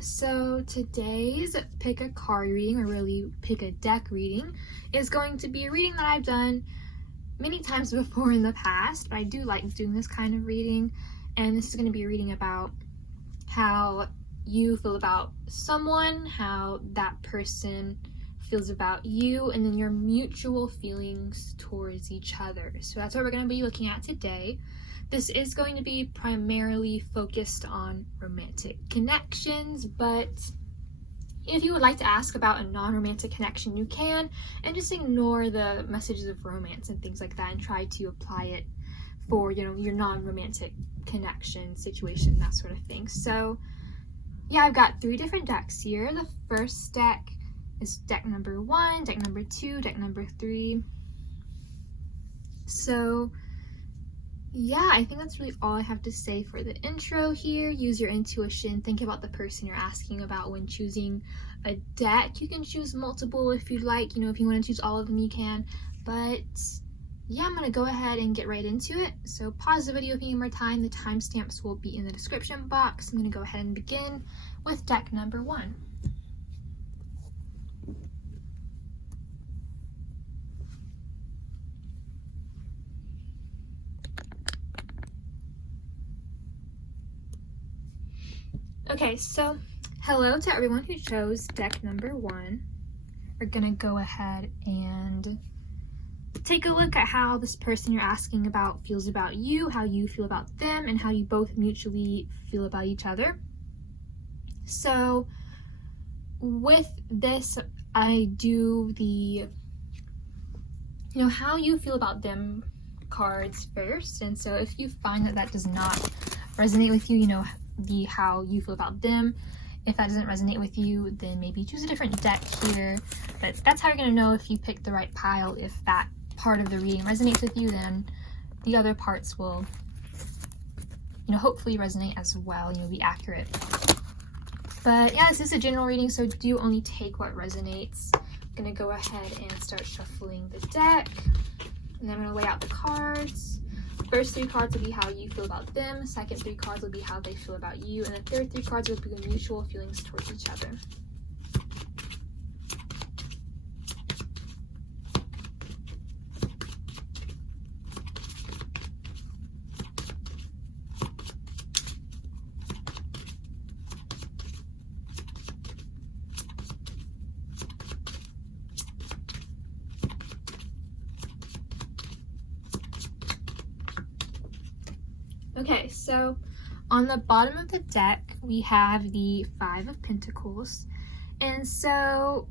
So today's pick a card reading, or really pick a deck reading, is going to be a reading that I've done many times before in the past, but I do like doing this kind of reading. And this is going to be a reading about how you feel about someone, how that person feels about you, and then your mutual feelings towards each other. So that's what we're going to be looking at today. This is going to be primarily focused on romantic connections, but if you would like to ask about a non-romantic connection, you can, and just ignore the messages of romance and things like that and try to apply it for, your non-romantic connection situation, that sort of thing. So yeah, I've got 3 different decks here. The first deck is deck number 1, deck number 2, deck number 3. So yeah, I think that's really all I have to say for the intro here. Use your intuition. Think about the person you're asking about when choosing a deck. You can choose multiple if you'd like. If you want to choose all of them, you can. But yeah, I'm going to go ahead and get right into it. So pause the video if you need more time. The timestamps will be in the description box. I'm going to go ahead and begin with deck number 1. Okay, so hello to everyone who chose deck number 1. We're gonna go ahead and take a look at how this person you're asking about feels about you, how you feel about them, and how you both mutually feel about each other. So with this, I do the, how you feel about them cards first. And so if you find that that does not resonate with you, the how you feel about them. If that doesn't resonate with you, then maybe choose a different deck here. But that's how you're going to know if you picked the right pile. If that part of the reading resonates with you, then the other parts will, hopefully resonate as well, be accurate. But yeah, this is a general reading, so do only take what resonates. I'm going to go ahead and start shuffling the deck. And then I'm going to lay out the cards. First 3 cards will be how you feel about them. Second 3 cards will be how they feel about you. And the third 3 cards will be the mutual feelings towards each other. Okay, so on the bottom of the deck, we have the 5 of Pentacles. And so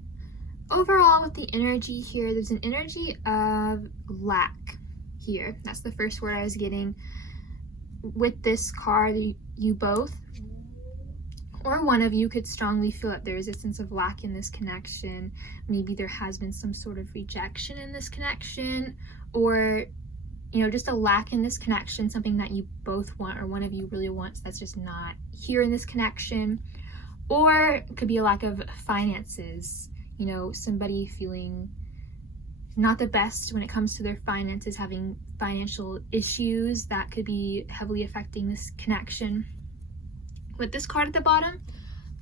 overall with the energy here, there's an energy of lack here. That's the first word I was getting. With this card, you both, or one of you, could strongly feel that there is a sense of lack in this connection. Maybe there has been some sort of rejection in this connection, or just a lack in this connection, something that you both want or one of you really wants that's just not here in this connection. Or it could be a lack of finances, somebody feeling not the best when it comes to their finances, having financial issues that could be heavily affecting this connection with this card at the bottom.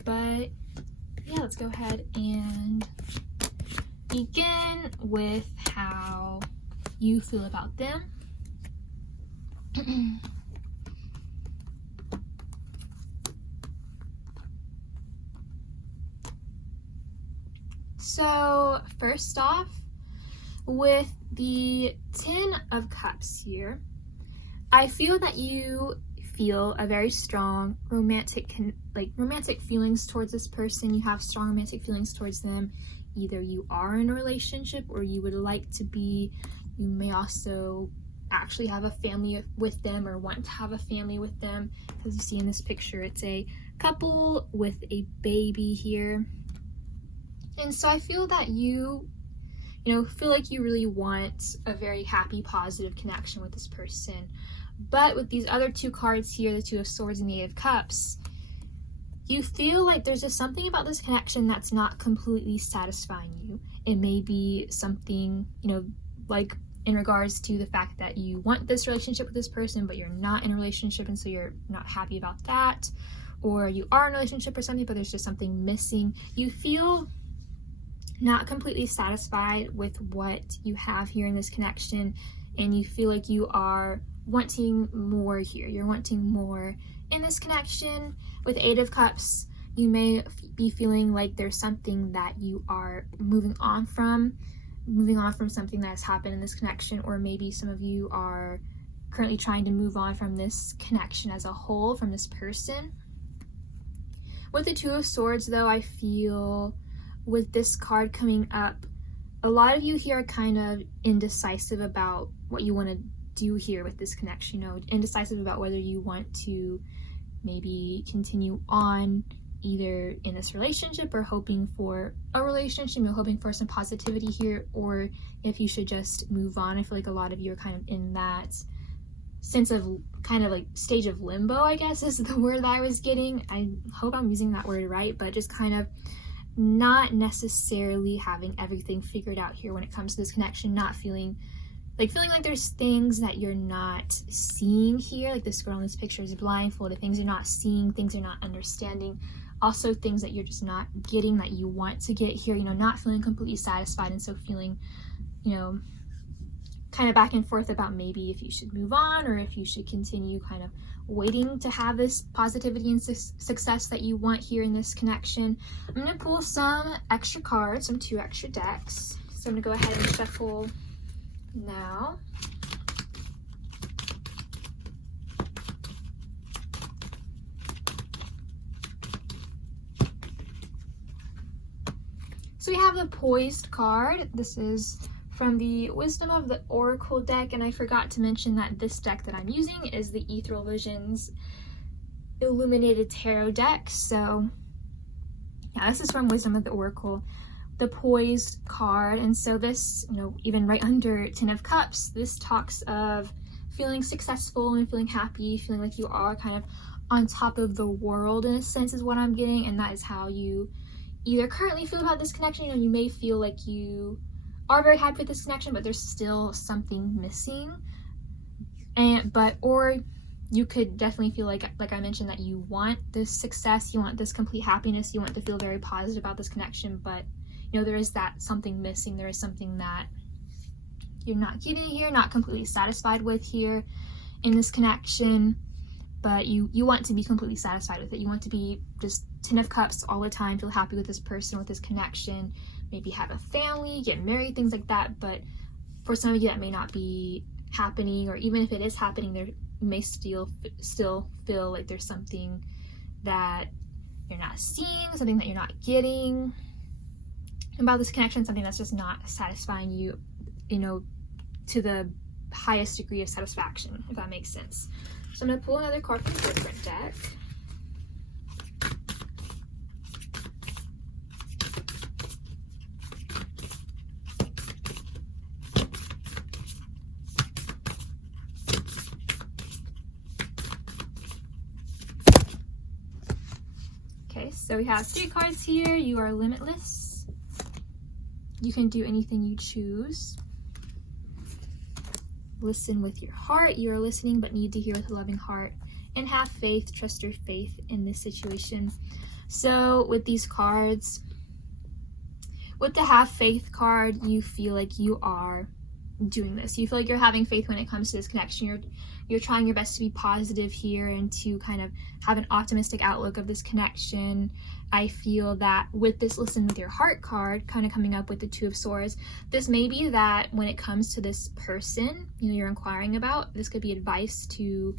But yeah, let's go ahead and begin with how you feel about them. So first off, with the 10 of Cups here, I feel that you feel a very strong romantic feelings towards this person. You have strong romantic feelings towards them. Either you are in a relationship or you would like to be. You may also actually have a family with them or want to have a family with them. As you see in this picture, it's a couple with a baby here. And so I feel that you feel like you really want a very happy, positive connection with this person. But with these other 2 cards here, the 2 of Swords and the 8 of Cups, you feel like there's just something about this connection that's not completely satisfying you. It may be something, like in regards to the fact that you want this relationship with this person, but you're not in a relationship, and so you're not happy about that. or you are in a relationship or something, but there's just something missing. You feel not completely satisfied with what you have here in this connection, and you feel like you are wanting more here. You're wanting more in this connection. With Eight of Cups, you may be feeling like there's something that you are moving on from something that has happened in this connection, or maybe some of you are currently trying to move on from this connection as a whole, from this person. With the Two of Swords, though, I feel with this card coming up, a lot of you here are kind of indecisive about what you want to do here with this connection, you know, indecisive about whether you want to maybe continue on either in this relationship or hoping for a relationship, you're hoping for some positivity here, or if you should just move on. I feel like a lot of you are kind of in that sense of kind of like stage of limbo, I guess is the word that I was getting. I hope I'm using that word right, but just kind of not necessarily having everything figured out here when it comes to this connection, not feeling like there's things that you're not seeing here. Like this girl in this picture is blindfolded, things you're not seeing, things you're not understanding, also things that you're just not getting that you want to get here, you know, not feeling completely satisfied, and so feeling, you know, kind of back and forth about maybe if you should move on or if you should continue kind of waiting to have this positivity and success that you want here in this connection. I'm going to pull some extra cards from 2 extra decks. So I'm going to go ahead and shuffle now. So we have the Poised card. This is from the Wisdom of the Oracle deck, and I forgot to mention that this deck that I'm using is the Ethereal Visions Illuminated Tarot deck. So yeah, this is from Wisdom of the Oracle, the Poised card. And so this, you know, even right under 10 of Cups, this talks of feeling successful and feeling happy, feeling like you are kind of on top of the world in a sense is what I'm getting. And that is how you either currently feel about this connection. You know, you may feel like you are very happy with this connection, but there's still something missing, or you could definitely feel like I mentioned, that you want this success, you want this complete happiness, you want to feel very positive about this connection, but you know, there is that something missing, there is something that you're not getting here, not completely satisfied with here in this connection, but you want to be completely satisfied with it. You want to be just 10 of Cups all the time, feel happy with this person, with this connection, maybe have a family, get married, things like that. But for some of you that may not be happening, or even if it is happening, there may still feel like there's something that you're not seeing, something that you're not getting about this connection, something that's just not satisfying you, you know, to the highest degree of satisfaction, if that makes sense. So I'm going to pull another card from a different deck. Okay, so we have 3 cards here. You are limitless. You can do anything you choose. Listen with your heart. You are listening but need to hear with a loving heart. And have faith, trust your faith in this situation. So with these cards, with the have faith card, you feel like you are doing this. You feel like you're having faith when it comes to this connection. You're trying your best to be positive here and to kind of have an optimistic outlook of this connection. I feel that with this listen with your heart card kind of coming up with the 2 of Swords, this may be that when it comes to this person, you know, you're inquiring about, this could be advice to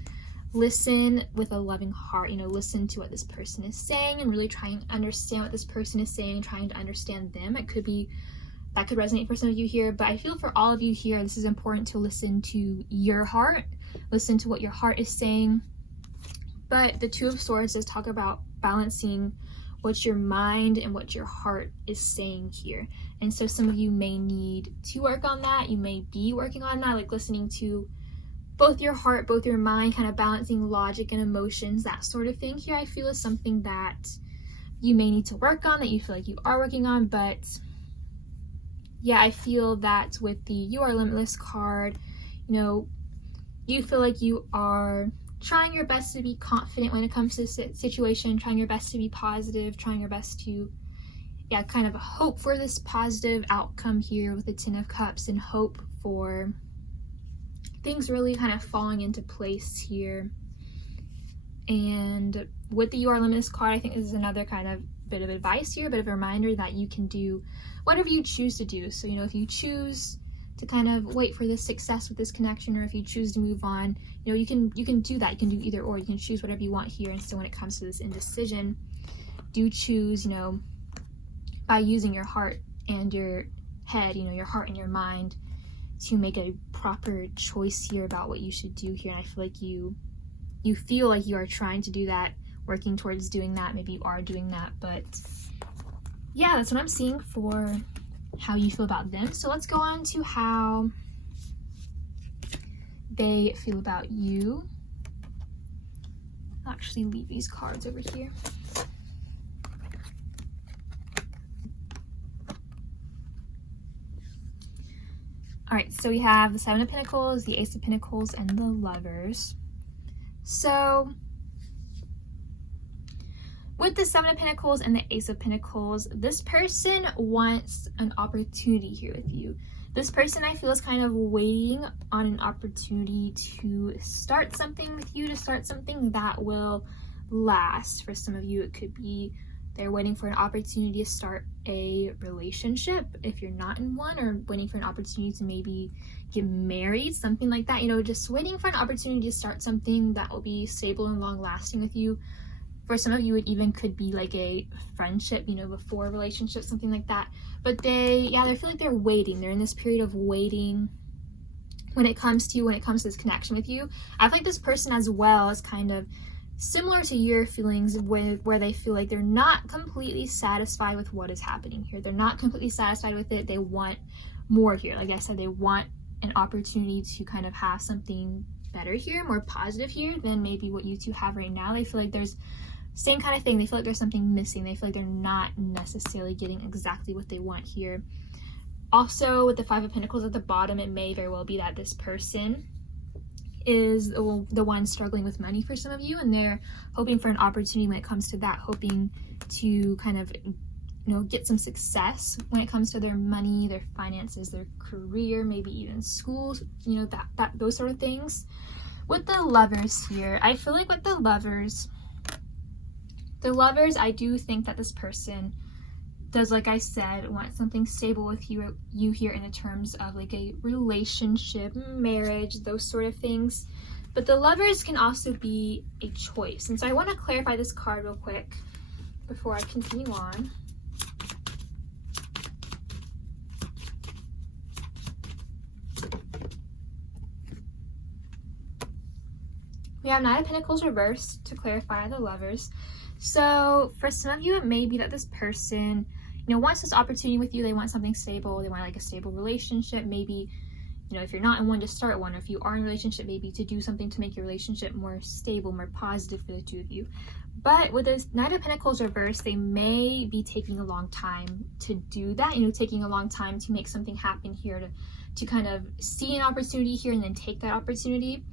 listen with a loving heart, you know, listen to what this person is saying and really try and understand what this person is saying, trying to understand them. It could be, that could resonate for some of you here, but I feel for all of you here, this is important to listen to your heart, listen to what your heart is saying. But the 2 of Swords does talk about balancing what your mind and what your heart is saying here. And so some of you may need to work on that. You may be working on that, like listening to both your heart, both your mind, kind of balancing logic and emotions, that sort of thing here, I feel is something that you may need to work on, that you feel like you are working on. But yeah, I feel that with the You Are Limitless card, you know, you feel like you are trying your best to be confident when it comes to this situation, trying your best to be positive, trying your best to, yeah, kind of hope for this positive outcome here with the Ten of Cups, and hope for things really kind of falling into place here. And with the You Are Limitless card, I think this is another kind of bit of advice here, bit of a reminder that you can do whatever you choose to do. So, you know, if you choose to kind of wait for this success with this connection, or if you choose to move on, you know, you can do that. You can do either or. You can choose whatever you want here. And so when it comes to this indecision, do choose, you know, by using your heart and your head, you know, your heart and your mind, to make a proper choice here about what you should do here. And I feel like you feel like you are trying to do that, working towards doing that. Maybe you are doing that, but yeah, that's what I'm seeing for how you feel about them. So let's go on to how they feel about you. I'll actually leave these cards over here. All right, so we have the Seven of Pentacles, the Ace of Pentacles, and the Lovers. So with the Seven of Pentacles and the Ace of Pentacles, this person wants an opportunity here with you. This person, I feel, is kind of waiting on an opportunity to start something with you, to start something that will last. For some of you, it could be they're waiting for an opportunity to start a relationship if you're not in one, or waiting for an opportunity to maybe get married, something like that. You know, just waiting for an opportunity to start something that will be stable and long lasting with you. For some of you, it even could be like a friendship, you know, before a relationship, something like that. But they feel like they're waiting. They're in this period of waiting when it comes to you, when it comes to this connection with you. I feel like this person as well is kind of similar to your feelings, where they feel like they're not completely satisfied with what is happening here. They're not completely satisfied with it. They want more here. Like I said, they want an opportunity to kind of have something better here, more positive here than maybe what you two have right now. They feel like there's same kind of thing. They feel like there's something missing. They feel like they're not necessarily getting exactly what they want here. Also, with the Five of Pentacles at the bottom, it may very well be that this person is the one struggling with money for some of you, and they're hoping for an opportunity when it comes to that, hoping to kind of, you know, get some success when it comes to their money, their finances, their career, maybe even schools, you know, that those sort of things. With the Lovers here, I feel like with the Lovers, I do think that this person does, like I said, want something stable with you here in terms of like a relationship, marriage, those sort of things. But the Lovers can also be a choice. And so I want to clarify this card real quick before I continue on. We have Nine of Pentacles reversed to clarify the Lovers. So for some of you, it may be that this person, you know, wants this opportunity with you. They want something stable. They want like a stable relationship. Maybe, you know, if you're not in one, to start one. Or if you are in a relationship, maybe to do something to make your relationship more stable, more positive for the two of you. But with this Nine of Pentacles reversed, they may be taking a long time to do that. You know, taking a long time to make something happen here, to kind of see an opportunity here and then take that opportunity.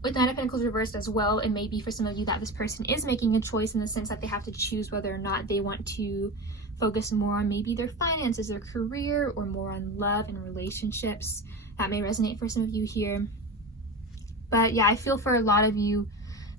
With Nine of Pentacles reversed as well, it may be for some of you that this person is making a choice in the sense that they have to choose whether or not they want to focus more on maybe their finances, their career, or more on love and relationships. That may resonate for some of you here. But yeah, I feel for a lot of you,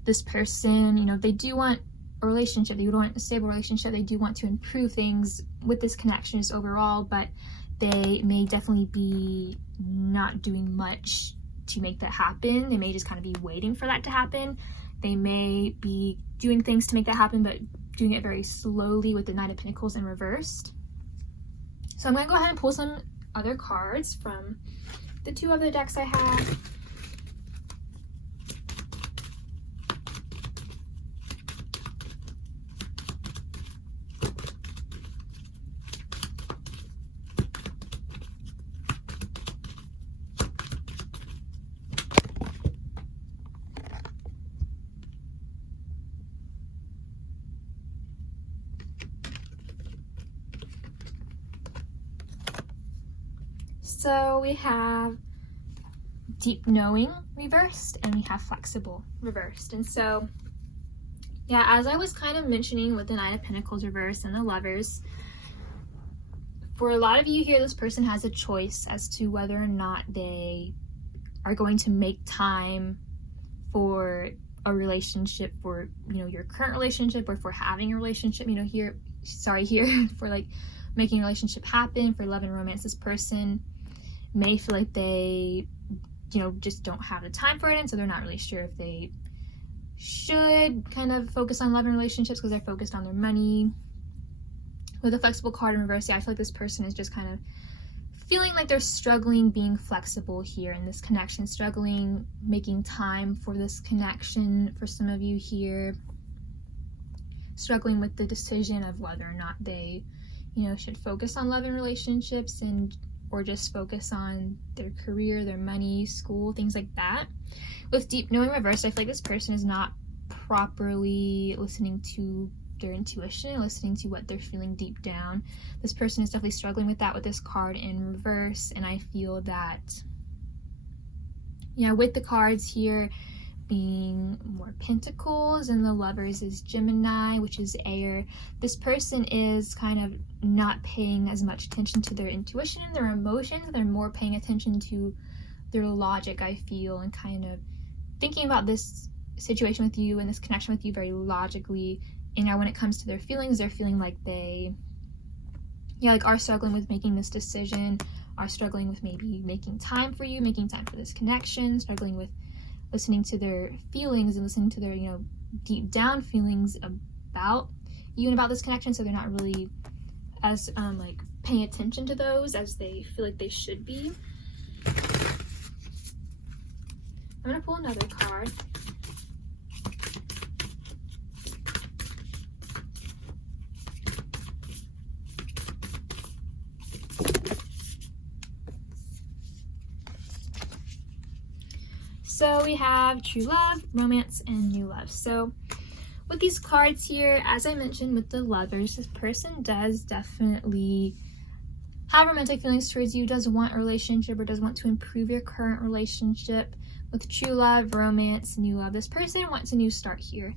this person, you know, they do want a relationship. They want a stable relationship. They do want to improve things with this connection just overall, but they may definitely be not doing much to make that happen. They may just kind of be waiting for that to happen. They may be doing things to make that happen, but doing it very slowly with the Nine of Pentacles in reversed. So I'm going to go ahead and pull some other cards from the two other decks I have. So we have deep knowing reversed, and we have flexible reversed. And so, yeah, as I was kind of mentioning with the Nine of Pentacles reversed and the Lovers, for a lot of you here, this person has a choice as to whether or not they are going to make time for a relationship, for, you know, your current relationship, or for having a relationship, you know, here for like making a relationship happen, for love and romance. This person may feel like they, you know, just don't have the time for it, and so they're not really sure if they should kind of focus on love and relationships because they're focused on their money. With a flexible card in reverse, yeah, I feel like this person is just kind of feeling like they're struggling being flexible here in this connection, struggling making time for this connection. For some of you here, struggling with the decision of whether or not they, you know, should focus on love and relationships, and or just focus on their career, their money, school, things like that. With deep knowing reverse, I feel like this person is not properly listening to their intuition, listening to what they're feeling deep down. This person is definitely struggling with that with this card in reverse, and I feel that, yeah, with the cards here being more Pentacles and the Lovers is Gemini, which is air, this person is kind of not paying as much attention to their intuition and their emotions. They're more paying attention to their logic, I feel, and kind of thinking about this situation with you and this connection with you very logically. And now when it comes to their feelings, they're feeling like they, yeah, like are struggling with making this decision, are struggling with maybe making time for you, making time for this connection, struggling with listening to their feelings and listening to their, you know, deep down feelings about you and about this connection. So they're not really as like paying attention to those as they feel like they should be. I'm gonna pull another card. So we have true love, romance, and new love. So with these cards here, as I mentioned with the Lovers, this person does definitely have romantic feelings towards you, does want a relationship, or does want to improve your current relationship. With true love, romance, new love, this person wants a new start here.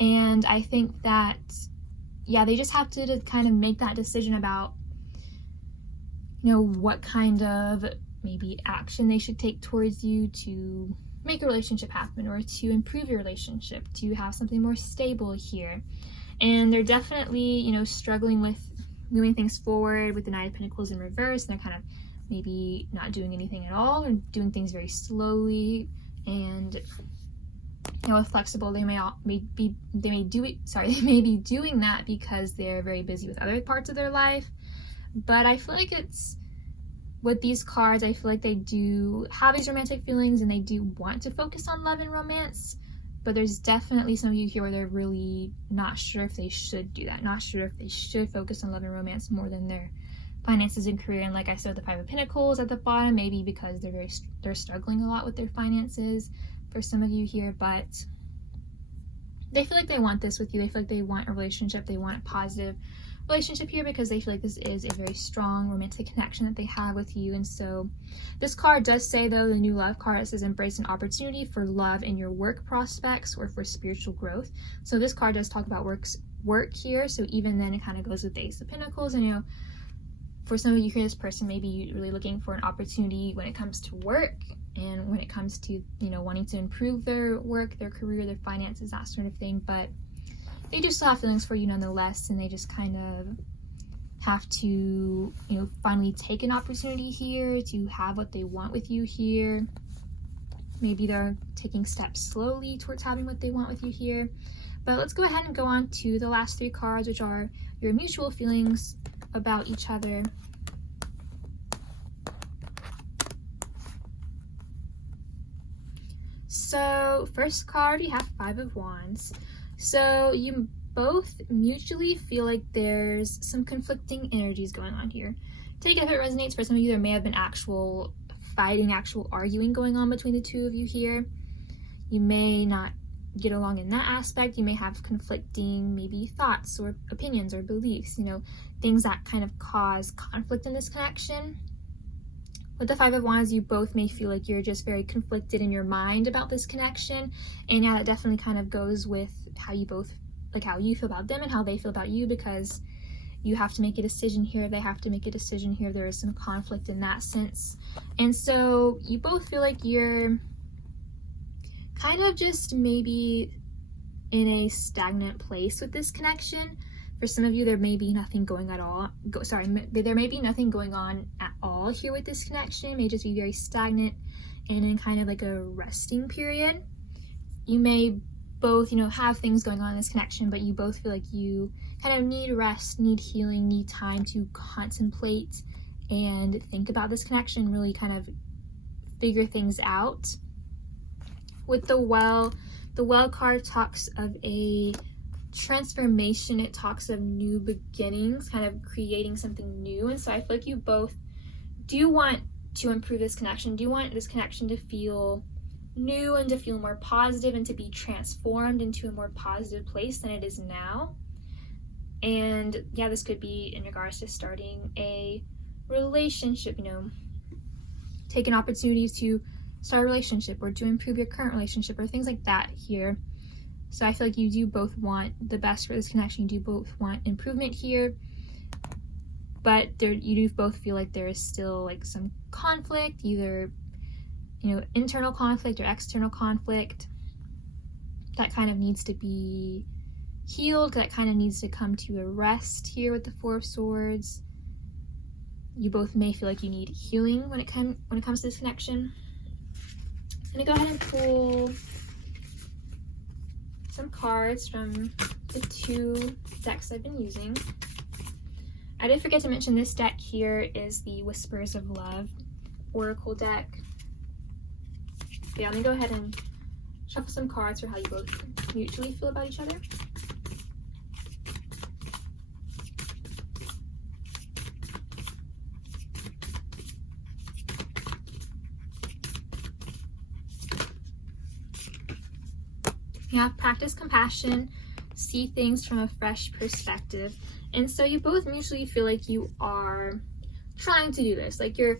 And I think that, yeah, they just have to kind of make that decision about, you know, what kind of maybe action they should take towards you to make a relationship happen, or to improve your relationship, to have something more stable here. And they're definitely, you know, struggling with moving things forward with the Nine of Pentacles in reverse, and they're kind of maybe not doing anything at all, or doing things very slowly. And, you know, with flexible, they may be doing that because they're very busy with other parts of their life. But I feel like it's, with these cards, I feel like they do have these romantic feelings and they do want to focus on love and romance, but there's definitely some of you here where they're really not sure if they should do that, not sure if they should focus on love and romance more than their finances and career. And like I said, the Five of Pentacles at the bottom, maybe because they're struggling a lot with their finances for some of you here, but they feel like they want this with you. They feel like they want a relationship, they want a positive relationship here, because they feel like this is a very strong romantic connection that they have with you. And so this card does say, though, the new love card, it says embrace an opportunity for love in your work prospects or for spiritual growth. So this card does talk about work here, so even then it kind of goes with the Ace of Pentacles. And, you know, for some of you here, this person may be really looking for an opportunity when it comes to work, and when it comes to, you know, wanting to improve their work, their career, their finances, that sort of thing. But they do still have feelings for you nonetheless, and they just kind of have to, you know, finally take an opportunity here to have what they want with you here. Maybe they're taking steps slowly towards having what they want with you here. But let's go ahead and go on to the last three cards, which are your mutual feelings about each other. So first card, we have Five of Wands. So you both mutually feel like there's some conflicting energies going on here. Take it if it resonates. For some of you, there may have been actual fighting, actual arguing going on between the two of you here. You may not get along in that aspect. You may have conflicting maybe thoughts or opinions or beliefs, you know, things that kind of cause conflict in this connection. With the Five of Wands, you both may feel like you're just very conflicted in your mind about this connection. And yeah, that definitely kind of goes with how you both, like how you feel about them and how they feel about you, because you have to make a decision here, they have to make a decision here. There is some conflict in that sense. And so you both feel like you're kind of just maybe in a stagnant place with this connection. For some of you, there may be nothing going at all. There may be nothing going on at all here with this connection. It may just be very stagnant and in kind of like a resting period. You may both, have things going on in this connection, but you both feel like you kind of need rest, need healing, need time to contemplate and think about this connection, really kind of figure things out. With the Well card talks of a transformation. It talks of new beginnings, kind of creating something new. And so I feel like you both do want to improve this connection, do want this connection to feel new and to feel more positive and to be transformed into a more positive place than it is now. And yeah, this could be in regards to starting a relationship, take an opportunity to start a relationship or to improve your current relationship or things like that here. So I feel like you do both want the best for this connection. You do both want improvement here, but you do both feel like there is still like some conflict, either internal conflict or external conflict that kind of needs to be healed, that kind of needs to come to a rest here with the Four of Swords. You both may feel like you need healing when it comes to this connection. I'm gonna go ahead and pull some cards from the two decks I've been using. I did forget to mention this deck here is the Whispers of Love Oracle deck. Yeah, let me go ahead and shuffle some cards for how you both mutually feel about each other. Yeah, practice compassion, see things from a fresh perspective. And so you both mutually feel like you are trying to do this, like you're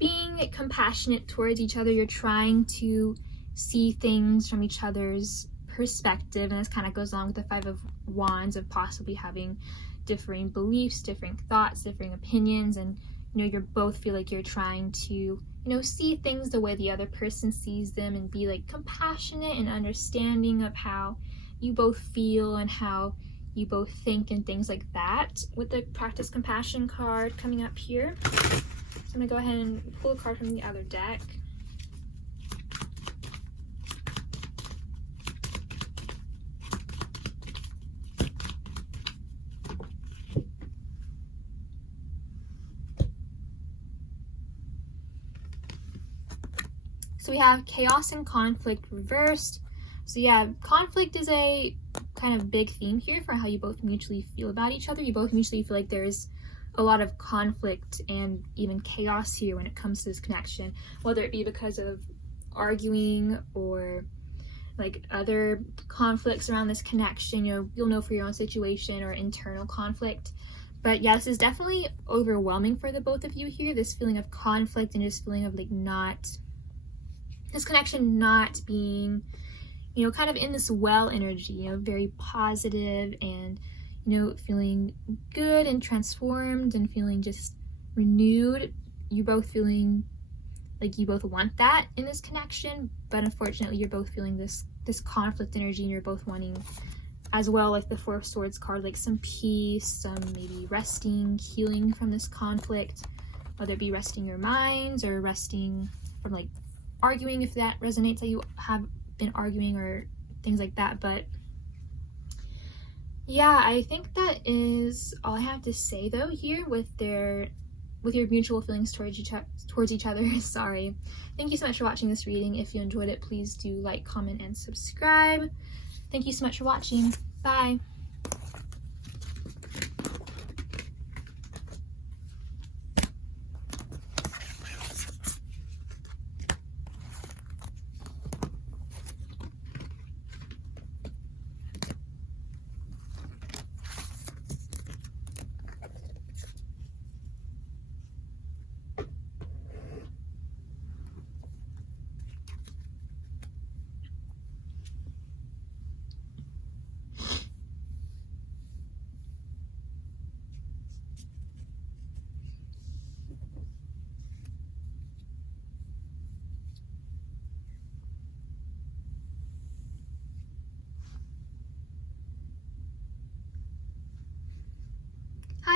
being compassionate towards each other. You're trying to see things from each other's perspective, and this kind of goes along with the Five of Wands of possibly having differing beliefs, different thoughts, differing opinions, and you both feel like you're trying to see things the way the other person sees them and be like compassionate and understanding of how you both feel and how you both think and things like that. With the Practice Compassion card coming up here, so I'm gonna go ahead and pull a card from the other deck. So we have chaos and conflict reversed. So yeah, conflict is a kind of big theme here for how you both mutually feel about each other. You both mutually feel like there's a lot of conflict and even chaos here when it comes to this connection, whether it be because of arguing or like other conflicts around this connection. You'll know for your own situation, or internal conflict. But yeah, this is definitely overwhelming for the both of you here, this feeling of conflict and this feeling of like this connection not being, kind of in this well energy, very positive and, feeling good and transformed and feeling just renewed. You both feeling like you both want that in this connection, but unfortunately you're both feeling this conflict energy, and you're both wanting as well, like the Four of Swords card, like some peace, some maybe resting, healing from this conflict, whether it be resting your minds or resting from like arguing, if that resonates, that you have been arguing or things like that. But yeah, I think that is all I have to say though here with your mutual feelings towards each other. Sorry. Thank you so much for watching this reading. If you enjoyed it, please do like, comment, and subscribe. Thank you so much for watching. Bye.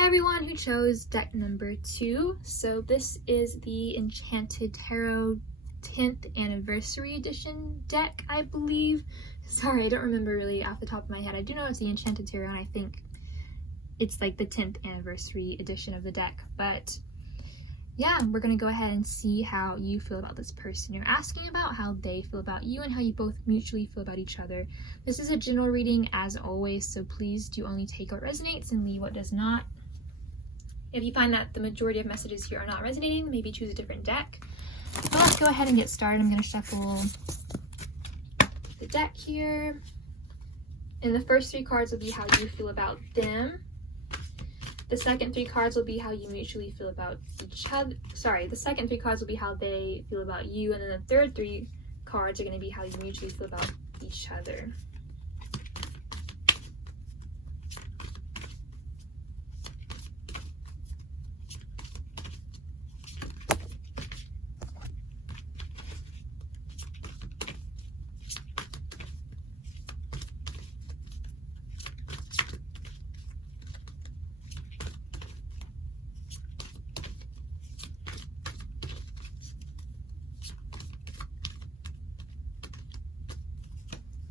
everyone who chose deck number 2. So this is the Enchanted Tarot 10th Anniversary Edition deck, I believe. Sorry, I don't remember really off the top of my head. I do know it's the Enchanted Tarot, and I think it's like the 10th Anniversary Edition of the deck. But yeah, we're going to go ahead and see how you feel about this person you're asking about, how they feel about you, and how you both mutually feel about each other. This is a general reading as always, so please do only take what resonates and leave what does not. If you find that the majority of messages here are not resonating, maybe choose a different deck. But let's go ahead and get started. I'm going to shuffle the deck here. And the first 3 cards will be how you feel about them. The second 3 cards will be how you mutually feel about each other. Sorry, the second 3 cards will be how they feel about you. And then the third 3 cards are going to be how you mutually feel about each other.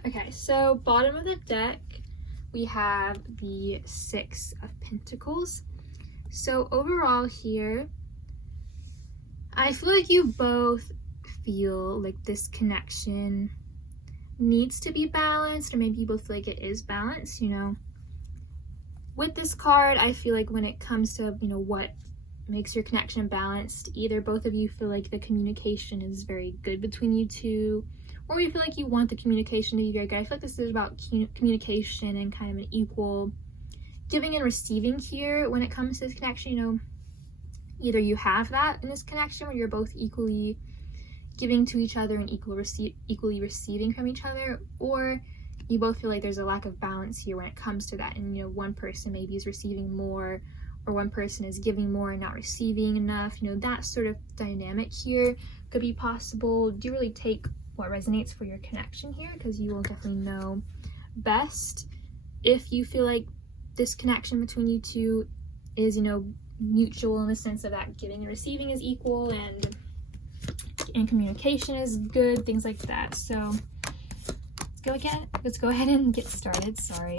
Okay, so bottom of the deck, we have the 6 of Pentacles. So overall here, I feel like you both feel like this connection needs to be balanced, or maybe you both feel like it is balanced, you know. With this card, I feel like when it comes to, you know, what makes your connection balanced, either both of you feel like the communication is very good between you two, or you feel like you want the communication to be very good. I feel like this is about communication and kind of an equal giving and receiving here when it comes to this connection. You know, either you have that in this connection where you're both equally giving to each other and equally receiving from each other, or you both feel like there's a lack of balance here when it comes to that. And, you know, one person maybe is receiving more, or one person is giving more and not receiving enough. You know, that sort of dynamic here could be possible. Do you really take what resonates for your connection here, because you will definitely know best. If you feel like this connection between you two is, you know, mutual in the sense of that giving and receiving is equal, and communication is good, things like that. So let's go ahead and get started. Sorry.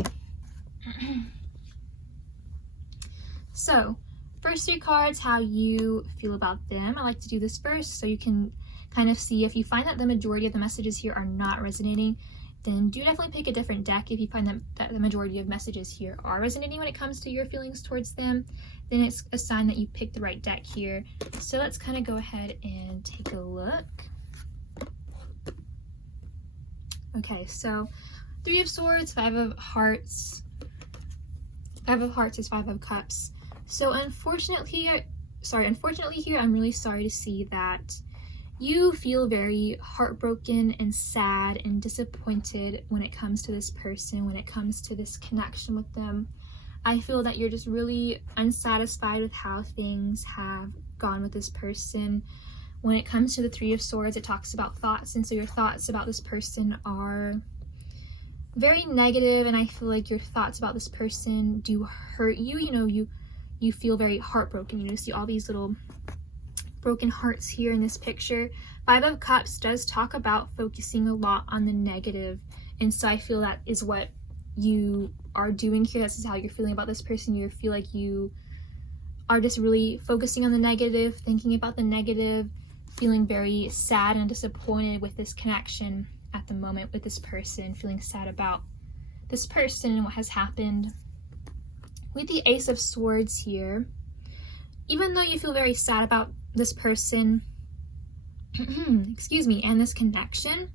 So first 3 cards, how you feel about them. I like to do this first so you can kind of see if you find that the majority of the messages here are not resonating, then do definitely pick a different deck. If you find that the majority of messages here are resonating when it comes to your feelings towards them, then it's a sign that you picked the right deck here. So let's kind of go ahead and take a look. Okay, so 3 of Swords, 5 of Hearts. 5 of Hearts is 5 of Cups. So unfortunately here, I'm really sorry to see that you feel very heartbroken and sad and disappointed when it comes to this person, when it comes to this connection with them. I feel that you're just really unsatisfied with how things have gone with this person. When it comes to the 3 of Swords, it talks about thoughts, and so your thoughts about this person are very negative, and I feel like your thoughts about this person do hurt you. You know, you feel very heartbroken. You know, see all these little broken hearts here in this picture. 5 of Cups does talk about focusing a lot on the negative, and so I feel that is what you are doing here. This is how you're feeling about this person. You feel like you are just really focusing on the negative, thinking about the negative, feeling very sad and disappointed with this connection at the moment with this person, feeling sad about this person and what has happened. With the Ace of Swords here, even though you feel very sad about this person, excuse me, and this connection,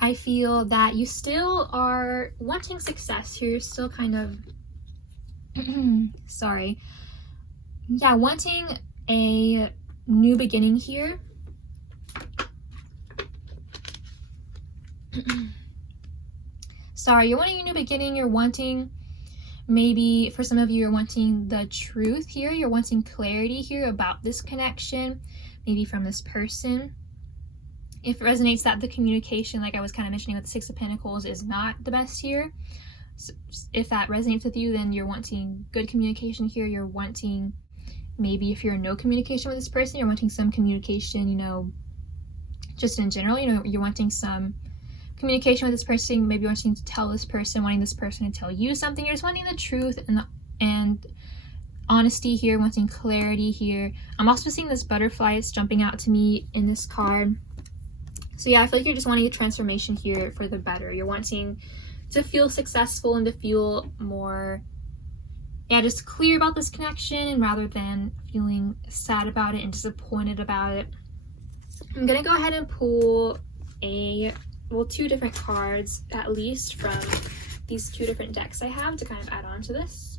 I feel that you still are wanting success here. You're still kind of, sorry. Yeah, wanting a new beginning here. Sorry, you're wanting a new beginning. You're wanting, maybe for some of you, you're wanting the truth here. You're wanting clarity here about this connection, maybe from this person. If it resonates that the communication, like I was kind of mentioning with the 6 of Pentacles, is not the best here. if that resonates with you, then you're wanting good communication here. You're wanting, maybe if you're in no communication with this person, you're wanting some communication, you know, just in general, you know, you're wanting some communication with this person, maybe wanting to tell this person, wanting this person to tell you something. You're just wanting the truth and honesty here, wanting clarity here. I'm also seeing this butterfly is jumping out to me in this card. So yeah, I feel like you're just wanting a transformation here for the better. You're wanting to feel successful and to feel more, yeah, just clear about this connection rather than feeling sad about it and disappointed about it. I'm gonna go ahead and pull two different cards at least from these two different decks I have to kind of add on to this.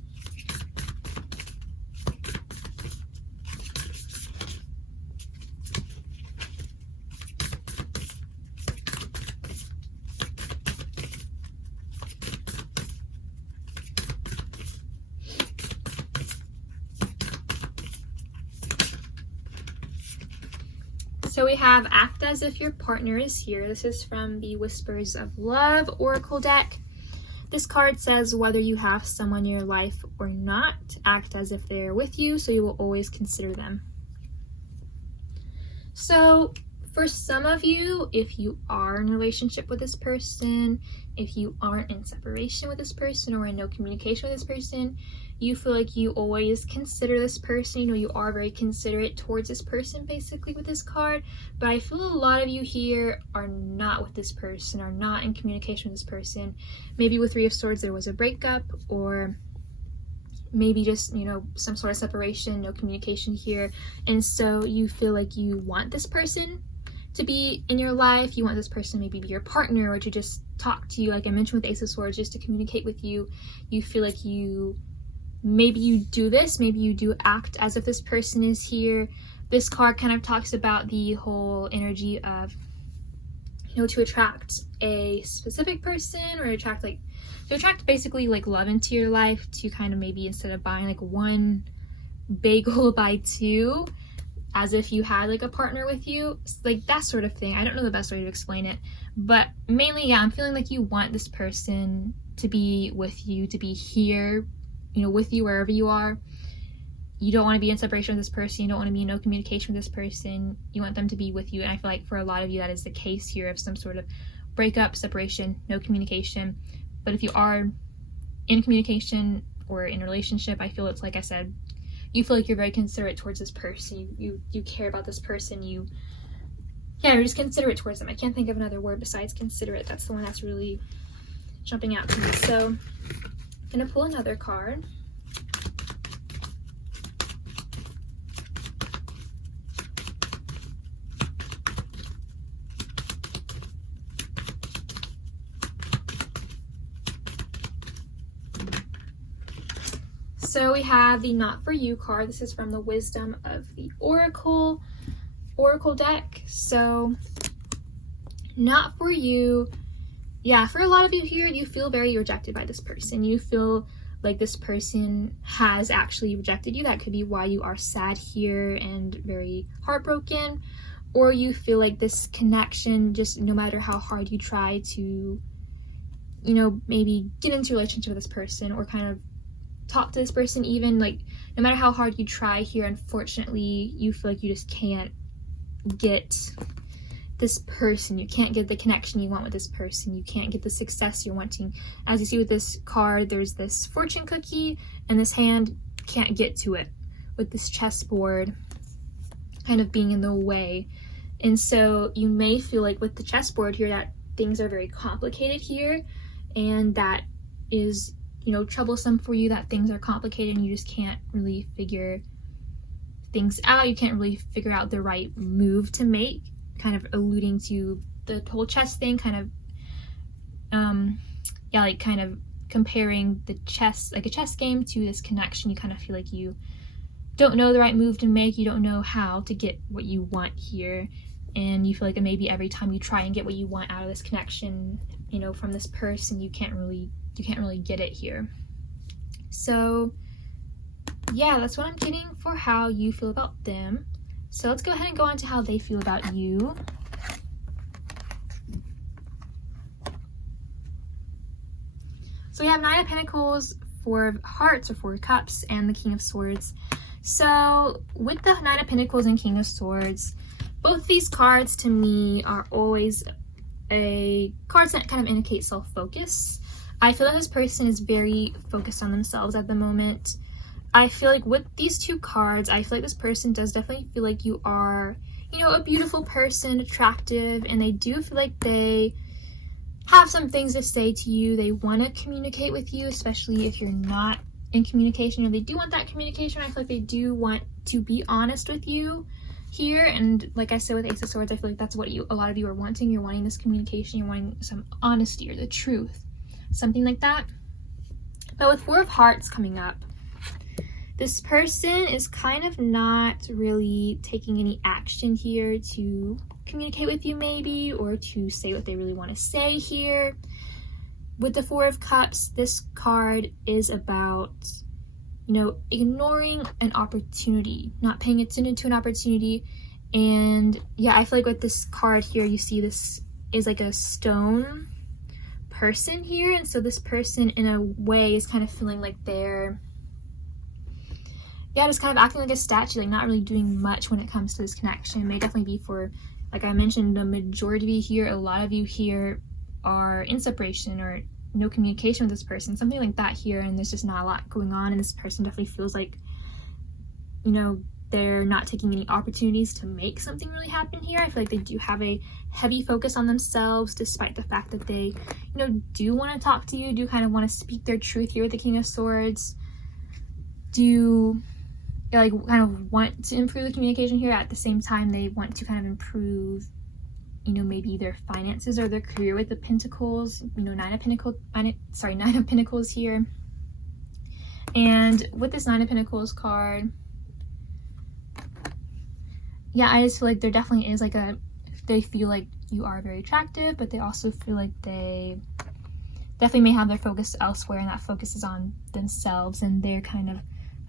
So we have Act As If Your Partner Is Here. This is from the Whispers of Love Oracle deck. This card says whether you have someone in your life or not, act as if they're with you, so you will always consider them. So for some of you, if you are in a relationship with this person, if you aren't in separation with this person or in no communication with this person, you feel like you always consider this person, you know, you are very considerate towards this person basically with this card, but I feel a lot of you here are not with this person, are not in communication with this person. Maybe with Three of Swords there was a breakup, or maybe just, you know, some sort of separation, no communication here, and so you feel like you want this person to be in your life, you want this person maybe be your partner or to just talk to you, like I mentioned with Ace of Swords, just to communicate with you. You feel like maybe you do this, maybe you do act as if this person is here. This card kind of talks about the whole energy of, you know, to attract a specific person or to attract basically like love into your life, to kind of maybe instead of buying like one bagel, buy two, as if you had like a partner with you, like that sort of thing. I don't know the best way to explain it, but mainly, yeah, I'm feeling like you want this person to be with you, to be here, you know, with you wherever you are. You don't want to be in separation with this person. You don't want to be in no communication with this person. You want them to be with you. And I feel like for a lot of you, that is the case here of some sort of breakup, separation, no communication. But if you are in communication or in a relationship, I feel it's like I said, you feel like you're very considerate towards this person. You care about this person. You're just considerate towards them. I can't think of another word besides considerate. That's the one that's really jumping out to me. So I'm gonna pull another card. So we have the Not For You card. This is from the Wisdom of the Oracle deck. So not for you. Yeah, for a lot of you here, you feel very rejected by this person. You feel like this person has actually rejected you. That could be why you are sad here and very heartbroken. Or you feel like this connection, just no matter how hard you try to, you know, maybe get into a relationship with this person or kind of talk to this person, even like no matter how hard you try here, unfortunately you feel like you just can't get this person. You can't get the connection you want with this person. You can't get the success you're wanting. As you see with this card, there's this fortune cookie and this hand can't get to it with this chessboard kind of being in the way. And so you may feel like with the chessboard here that things are very complicated here, and that is, you know, troublesome for you, that things are complicated and you just can't really figure things out. You can't really figure out the right move to make, kind of alluding to the whole chess thing, kind of like kind of comparing the chess, like a chess game, to this connection. You kind of feel like you don't know the right move to make, you don't know how to get what you want here, and you feel like that maybe every time you try and get what you want out of this connection, you know, from this person, you can't really get it here. So yeah, that's what I'm getting for how you feel about them. So let's go ahead and go on to how they feel about you. So So we have Nine of Pentacles, Four of Hearts or Four of Cups, and the King of Swords. So with the Nine of Pentacles and King of Swords, both these cards to me are always cards that kind of indicate self-focus. I feel like this person is very focused on themselves at the moment. I feel like with these two cards, I feel like this person does definitely feel like you are, you know, a beautiful person, attractive, and they do feel like they have some things to say to you. They want to communicate with you, especially if you're not in communication, or they do want that communication. I feel like they do want to be honest with you here, and like I said with Ace of Swords, I feel like that's what a lot of you are wanting. You're wanting this communication, you're wanting some honesty or the truth, something like that. But with Four of Hearts coming up, this person is kind of not really taking any action here to communicate with you maybe, or to say what they really want to say here. With the Four of Cups, this card is about, you know, ignoring an opportunity, not paying attention to an opportunity. And yeah, I feel like with this card here, you see this is like a stone person here. And so this person in a way is kind of feeling like they're, yeah, just kind of acting like a statue, like not really doing much when it comes to this connection. It may definitely be for, like I mentioned, the majority here, a lot of you here are in separation or no communication with this person, something like that here, and there's just not a lot going on, and this person definitely feels like, you know, they're not taking any opportunities to make something really happen here. I feel like they do have a heavy focus on themselves, despite the fact that they, you know, do want to talk to you, do kind of want to speak their truth here with the King of Swords, do like kind of want to improve the communication here. At the same time, they want to kind of improve, you know, maybe their finances or their career with the Pentacles, you know, Nine of Pentacles here. And with this Nine of Pentacles card, yeah, I just feel like there definitely is like they feel like you are very attractive, but they also feel like they definitely may have their focus elsewhere, and that focus is on themselves and their kind of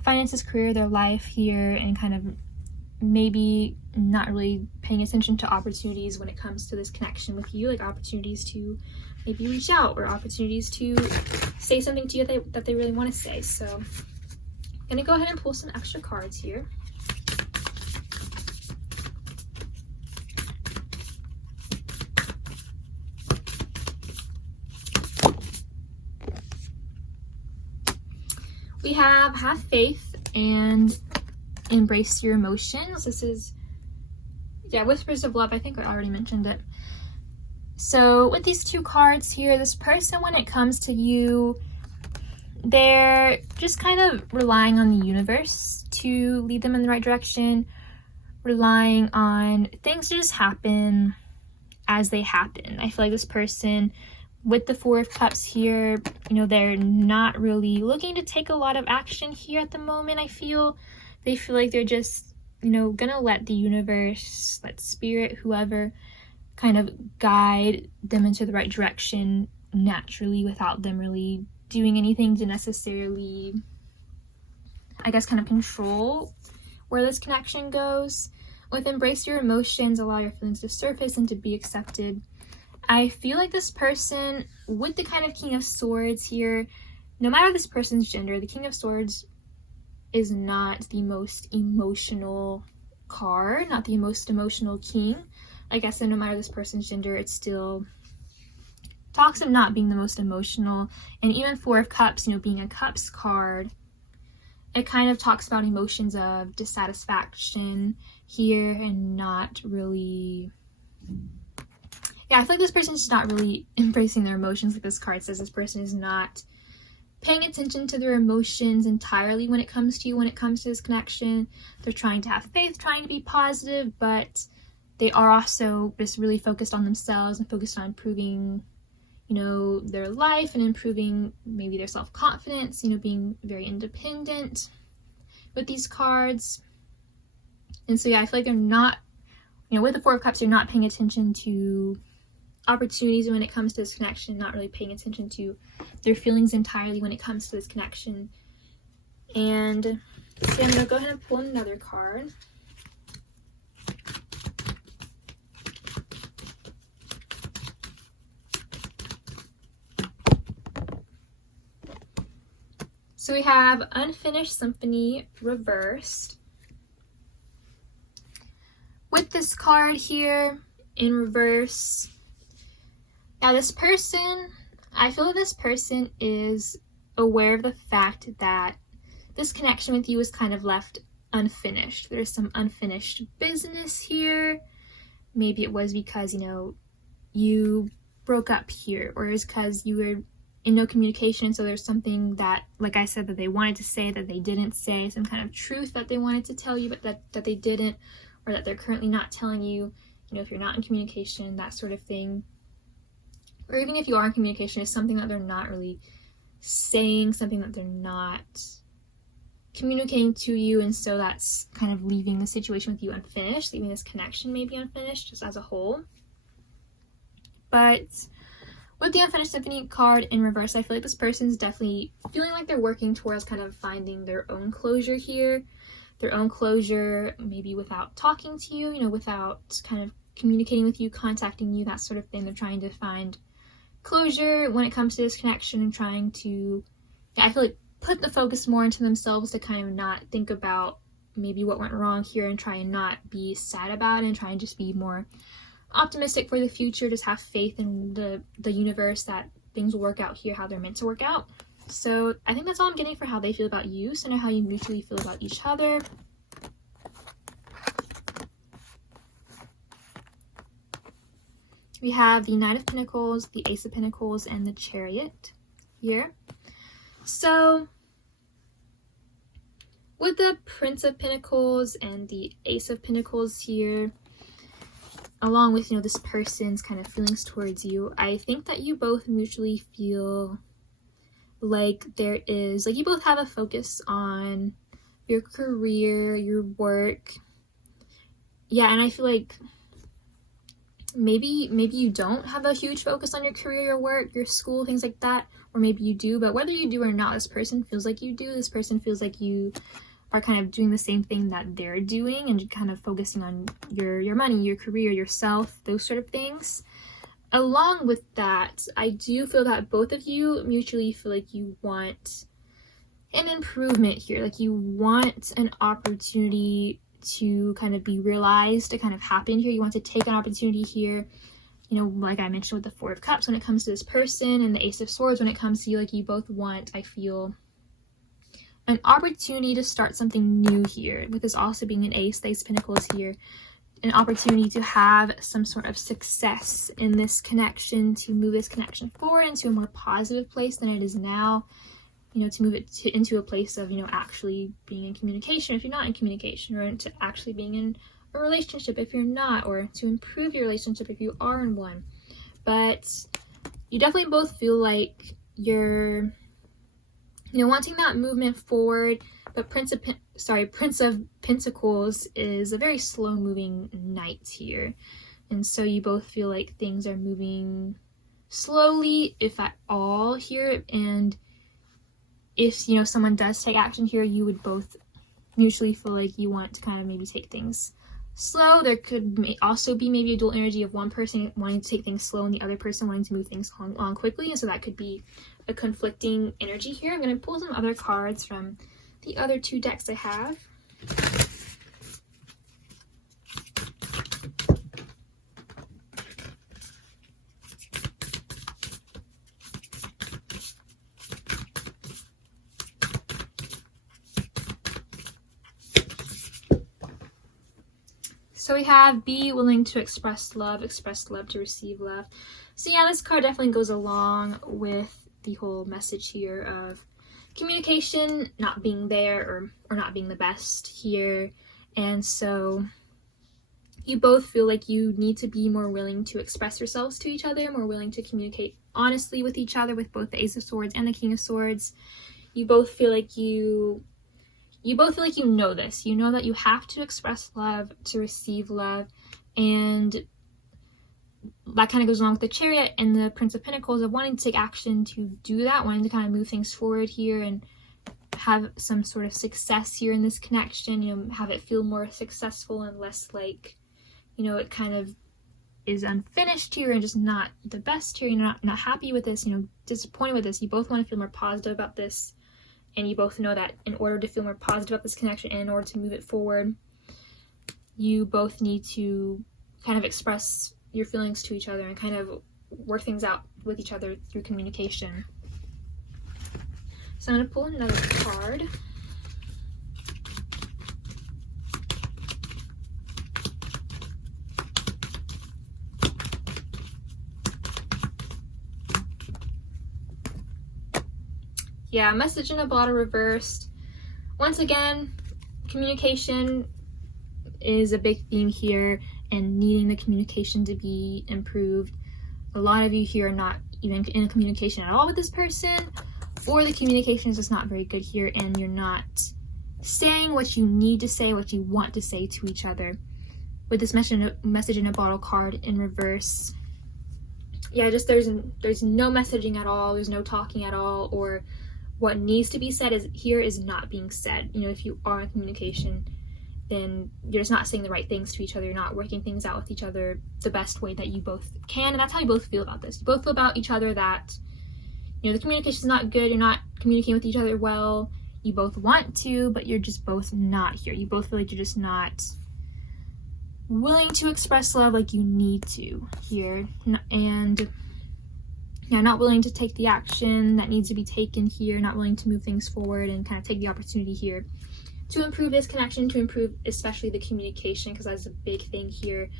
finances, career, their life here, and kind of maybe not really paying attention to opportunities when it comes to this connection with you, like opportunities to maybe reach out or opportunities to say something to you that they really want to say. So I'm gonna go ahead and pull some extra cards here. We have faith and embrace your emotions. This is, yeah, Whispers of Love. I think I already mentioned it. So with these two cards here, this person, when it comes to you, they're just kind of relying on the universe to lead them in the right direction, relying on things to just happen as they happen. I feel like this person with the Four of Cups here, you know, they're not really looking to take a lot of action here at the moment. I feel they feel like they're just, you know, gonna let the universe, let spirit, whoever, kind of guide them into the right direction naturally without them really doing anything to necessarily, I guess, kind of control where this connection goes. With embrace your emotions, allow your feelings to surface and to be accepted. I feel like this person, with the kind of King of Swords here, no matter this person's gender, the King of Swords is not the most emotional card, not the most emotional king. Like I said, no matter this person's gender, it still talks of not being the most emotional. And even Four of Cups, you know, being a Cups card, it kind of talks about emotions of dissatisfaction here and not really... Yeah, I feel like this person's just not really embracing their emotions. Like this card says, this person is not paying attention to their emotions entirely when it comes to you, when it comes to this connection. They're trying to have faith, trying to be positive, but they are also just really focused on themselves and focused on improving, you know, their life and improving maybe their self-confidence, you know, being very independent with these cards. And so, yeah, I feel like they're not, you know, with the Four of Cups, you're not paying attention to opportunities when it comes to this connection, not really paying attention to their feelings entirely when it comes to this connection. And so I'm going to go ahead and pull another card. So we have Unfinished Symphony reversed. With this card here in reverse, now this person, I feel that this person is aware of the fact that this connection with you is kind of left unfinished. There's some unfinished business here. Maybe it was because, you broke up here, or it's because you were in no communication, so there's something that, like I said, that they wanted to say that they didn't say, some kind of truth that they wanted to tell you but that they didn't, or that they're currently not telling you, if you're not in communication, that sort of thing. Or even if you are in communication, it's something that they're not really saying, something that they're not communicating to you, and so that's kind of leaving the situation with you unfinished, leaving this connection maybe unfinished just as a whole. But with the Unfinished Symphony card in reverse, I feel like this person's definitely feeling like they're working towards kind of finding their own closure here. Their own closure, maybe without talking to you, without kind of communicating with you, contacting you, that sort of thing. They're trying to find closure when it comes to this connection and trying to, I feel like, put the focus more into themselves to kind of not think about maybe what went wrong here and try and not be sad about it and try and just be more optimistic for the future, just have faith in the universe that things will work out here how they're meant to work out. So I think that's all I'm getting for how they feel about you, so know how you mutually feel about each other. We have the Knight of Pentacles, the Ace of Pentacles, and the Chariot here. So with the Prince of Pentacles and the Ace of Pentacles here, along with, this person's kind of feelings towards you, I think that you both mutually feel like there is, like, you both have a focus on your career, your work. Yeah, and I feel like maybe you don't have a huge focus on your career, your work, your school, things like that, or maybe you do, but whether you do or not, this person feels like you do. This person feels like you are kind of doing the same thing that they're doing and kind of focusing on your money, your career, yourself, those sort of things. Along with that, I do feel that both of you mutually feel like you want an improvement here, like you want an opportunity to kind of be realized, to kind of happen here. You want to take an opportunity here, like I mentioned with the Four of Cups when it comes to this person, and the Ace of Swords when it comes to you. Like, you both want, I feel, an opportunity to start something new here, with this also being an Ace, the Ace of Pentacles here, an opportunity to have some sort of success in this connection, to move this connection forward into a more positive place than it is now, to move it into a place of, actually being in communication if you're not in communication, or into actually being in a relationship if you're not, or to improve your relationship if you are in one. But you definitely both feel like you're wanting that movement forward, but Prince of Pentacles is a very slow moving knight here, and so you both feel like things are moving slowly, if at all, here. And if someone does take action here, you would both mutually feel like you want to kind of maybe take things slow. There could also be maybe a dual energy of one person wanting to take things slow and the other person wanting to move things along quickly, and so that could be a conflicting energy here. I'm going to pull some other cards from the other two decks I have. So we have be willing to express love to receive love. So yeah, this card definitely goes along with the whole message here of communication not being there, or not being the best here. And so you both feel like you need to be more willing to express yourselves to each other, more willing to communicate honestly with each other, with both the Ace of Swords and the King of Swords. You both feel like you know this. You know that you have to express love to receive love, and that kind of goes along with the Chariot and the Prince of Pentacles of wanting to take action to do that, wanting to kind of move things forward here and have some sort of success here in this connection, have it feel more successful and less like, it kind of is unfinished here and just not the best here, not happy with this, disappointed with this. You both want to feel more positive about this and you both know that in order to feel more positive about this connection and in order to move it forward, you both need to kind of express your feelings to each other and kind of work things out with each other through communication. So I'm going to pull another card. Yeah, message in a bottle reversed. Once again, communication is a big theme here, and needing the communication to be improved. A lot of you here are not even in communication at all with this person, or the communication is just not very good here, and you're not saying what you need to say, what you want to say to each other. With this message in a bottle card in reverse, yeah, just there's no messaging at all, there's no talking at all, or what needs to be said is not being said. You know, if you are in communication, then you're just not saying the right things to each other, you're not working things out with each other the best way that you both can, and that's how you both feel about this. You both feel about each other that, you know, the communication is not good, you're not communicating with each other well, you both want to, but you're just both not here. You both feel like you're just not willing to express love like you need to here, and yeah, not willing to take the action that needs to be taken here, not willing to move things forward and kind of take the opportunity here to improve this connection, to improve especially the communication, because that's a big thing here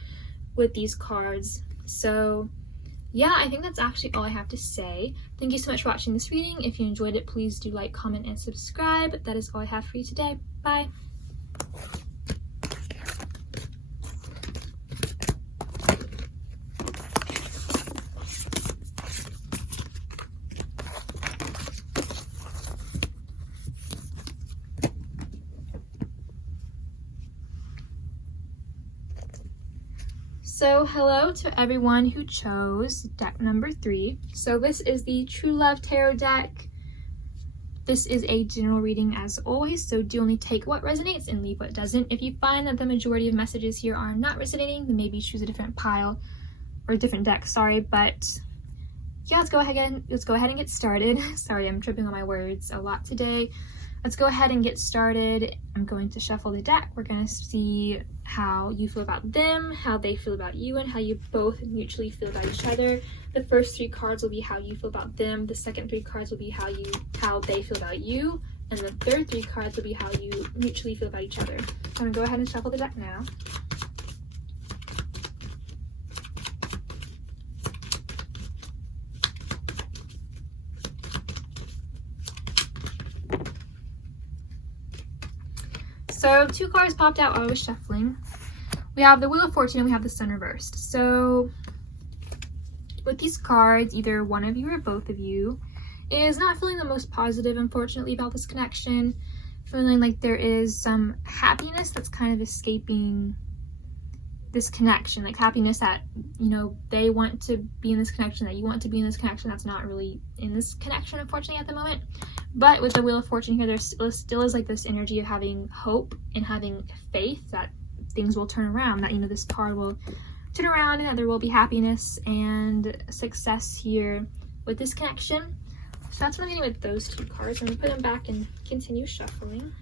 with these cards. So yeah, I think that's actually all I have to say. Thank you so much for watching this reading. If you enjoyed it, please do like, comment, and subscribe. That is all I have for you today. Bye. So hello to everyone who chose deck number 3. So this is the True Love Tarot deck. This is a general reading as always, so do only take what resonates and leave what doesn't. If you find that the majority of messages here are not resonating, then maybe choose a different pile or a different deck, sorry. But yeah, let's go ahead and get started. Sorry, I'm tripping on my words a lot today. Let's go ahead and get started. I'm going to shuffle the deck. We're going to see how you feel about them, how they feel about you, and how you both mutually feel about each other. The first 3 cards will be how you feel about them. The second 3 cards will be how they feel about you. And the third 3 cards will be how you mutually feel about each other. So I'm going to go ahead and shuffle the deck now. So 2 cards popped out while I was shuffling. We have the Wheel of Fortune and we have the Sun reversed. So with these cards, either one of you or both of you is not feeling the most positive, unfortunately, about this connection. Feeling like there is some happiness that's kind of escaping this connection. Like happiness that, you know, they want to be in this connection, that you want to be in this connection, that's not really in this connection, unfortunately, at the moment. But with the Wheel of Fortune here, there still is like this energy of having hope and having faith that things will turn around, that, you know, this card will turn around and that there will be happiness and success here with this connection. So that's what I'm getting with those 2 cards. I'm going to put them back and continue shuffling.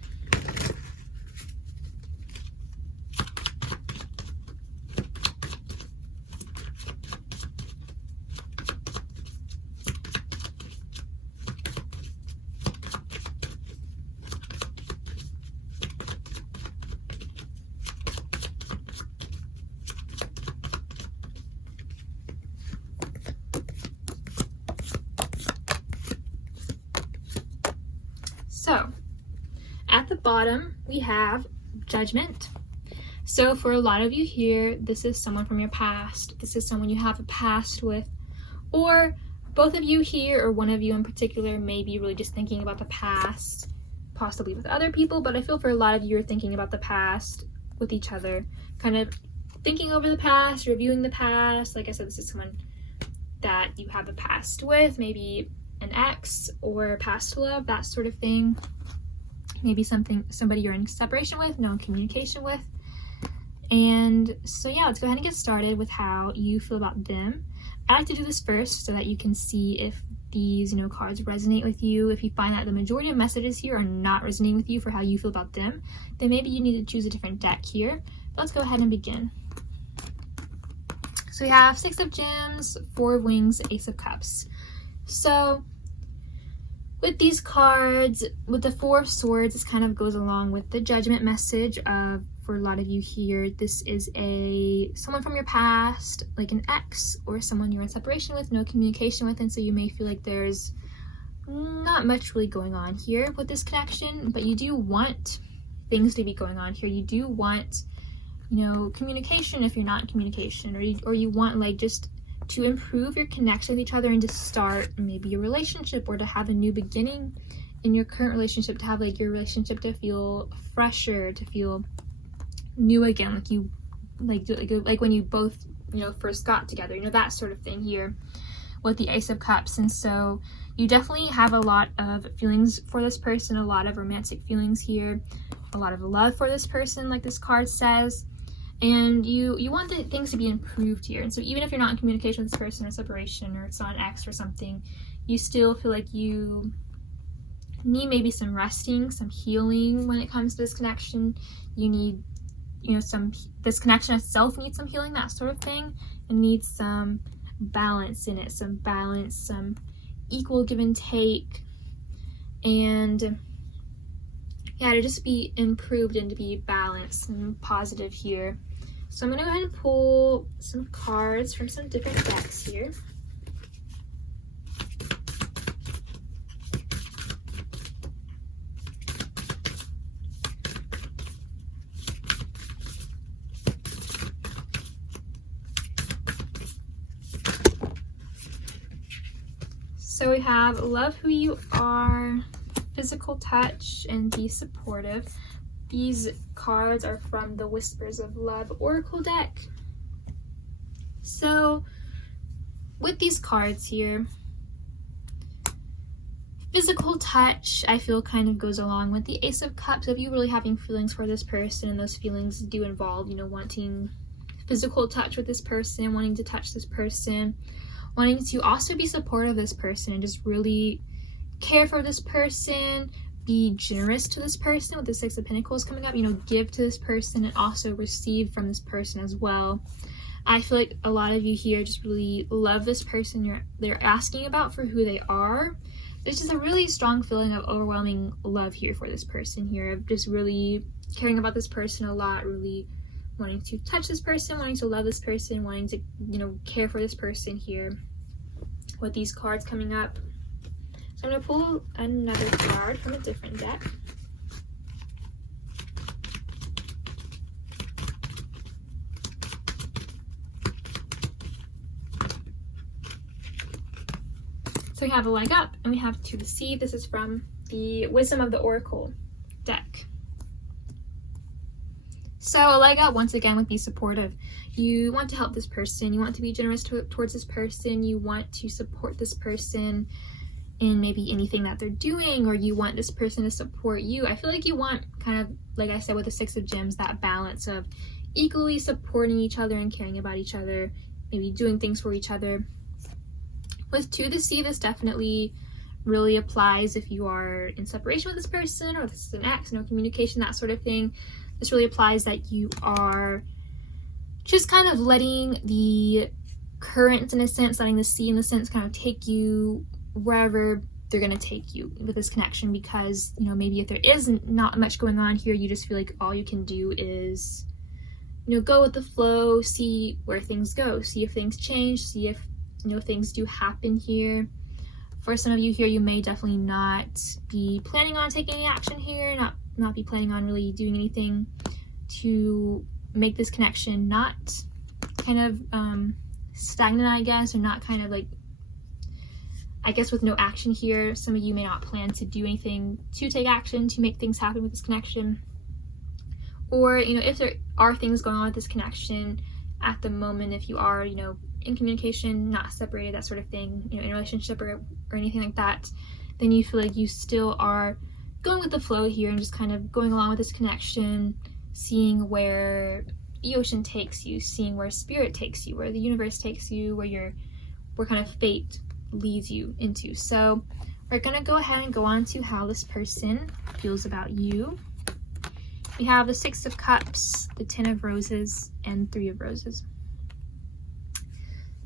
So at the bottom we have Judgment. So for a lot of you here, this is someone from your past. This is someone you have a past with, or both of you here, or one of you in particular, may be really just thinking about the past, possibly with other people, but I feel for a lot of you are thinking about the past with each other, kind of thinking over the past, reviewing the past. Like I said, this is someone that you have a past with, maybe an ex or past love, that sort of thing. Maybe somebody you're in separation with, no communication with. And so yeah, let's go ahead and get started with how you feel about them. I like to do this first so that you can see if these, cards resonate with you. If you find that the majority of messages here are not resonating with you for how you feel about them, then maybe you need to choose a different deck here. Let's go ahead and begin. So we have 6 of Gems, 4 of Wings, Ace of Cups. So with these cards, with the 4 of Swords, this kind of goes along with the Judgment message of, for a lot of you here, this is someone from your past, like an ex or someone you're in separation with, no communication with, and so you may feel like there's not much really going on here with this connection, but you do want things to be going on here. You do want, communication if you're not in communication, or you want like just to improve your connection with each other and to start maybe a relationship or to have a new beginning in your current relationship, to have like your relationship to feel fresher, to feel new again, like when you both first got together, that sort of thing here with the Ace of Cups. And so you definitely have a lot of feelings for this person, a lot of romantic feelings here, a lot of love for this person, like this card says. And you want things to be improved here. And so even if you're not in communication with this person or separation, or it's not an ex or something, you still feel like you need maybe some resting, some healing when it comes to this connection. You need, this connection itself needs some healing, that sort of thing. It needs some balance in it, some balance, some equal give and take. And yeah, to just be improved and to be balanced and positive here. So I'm going to go ahead and pull some cards from some different decks here. So we have Love Who You Are, Physical Touch, and Be Supportive. These cards are from the Whispers of Love Oracle deck. So with these cards here, Physical Touch, I feel kind of goes along with the Ace of Cups. If you're really having feelings for this person, and those feelings do involve, wanting physical touch with this person, wanting to touch this person, wanting to also be supportive of this person and just really care for this person, be generous to this person with the 6 of Pentacles coming up, give to this person and also receive from this person as well. I feel like a lot of you here just really love this person they're asking about for who they are. There's just a really strong feeling of overwhelming love here for this person here, of just really caring about this person a lot, really wanting to touch this person, wanting to love this person, wanting to, care for this person here with these cards coming up. So I'm going to pull another card from a different deck. So we have a leg up and we have to receive. This is from the Wisdom of the Oracle deck. So a leg up, once again, would be supportive. You want to help this person. You want to be generous towards this person. You want to support this person in maybe anything that they're doing, or you want this person to support you. I feel like you want, kind of like I said with the 6 of Gems, that balance of equally supporting each other and caring about each other, maybe doing things for each other. With 2 to C, this definitely really applies if you are in separation with this person, or this is an ex, no communication, that sort of thing. This really applies that you are just kind of letting the currents, in a sense, letting the sea, in a sense, kind of take you wherever they're going to take you with this connection, because maybe if there isn't not much going on here, you just feel like all you can do is go with the flow, see where things go, see if things change, see if things do happen here. For some of you here, you may definitely not be planning on taking any action here, not be planning on really doing anything to make this connection not kind of stagnant, I guess, or not kind of like, I guess, with no action here. Some of you may not plan to do anything to take action to make things happen with this connection. Or, if there are things going on with this connection at the moment, if you are, in communication, not separated, that sort of thing, in a relationship or anything like that, then you feel like you still are going with the flow here and just kind of going along with this connection, seeing where the ocean takes you, seeing where spirit takes you, where the universe takes you, where kind of fate leads you into. So we're gonna go ahead and go on to how this person feels about you. We have the 6 of Cups, the 10 of Roses, and 3 of Roses.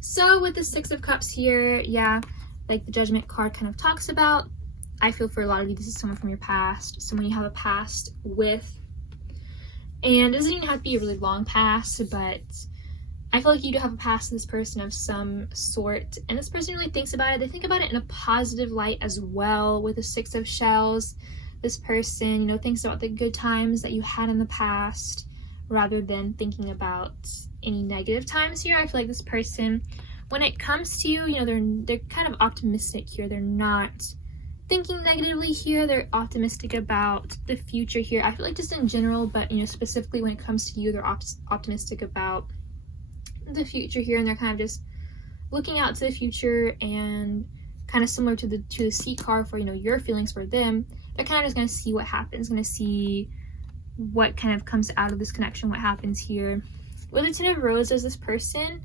So with the 6 of Cups here, yeah, like the Judgment card kind of talks about, I feel for a lot of you, this is someone from your past, someone you have a past with, and it doesn't even have to be a really long past, but I feel like you do have a past with this person of some sort, and this person really thinks about it. They think about it in a positive light as well. With the 6 of Shells, this person, you know, thinks about the good times that you had in the past rather than thinking about any negative times here. I feel like this person, when it comes to you, you know, they're kind of optimistic here. They're not thinking negatively here. They're optimistic about the future here. I feel like just in general, but you know, specifically when it comes to you, they're optimistic about the future here, and they're kind of just looking out to the future, and kind of similar to the Sea card for, you know, your feelings for them. They're kind of just going to see what happens, going to see what kind of comes out of this connection, what happens here. With the 10 of Roses, this person,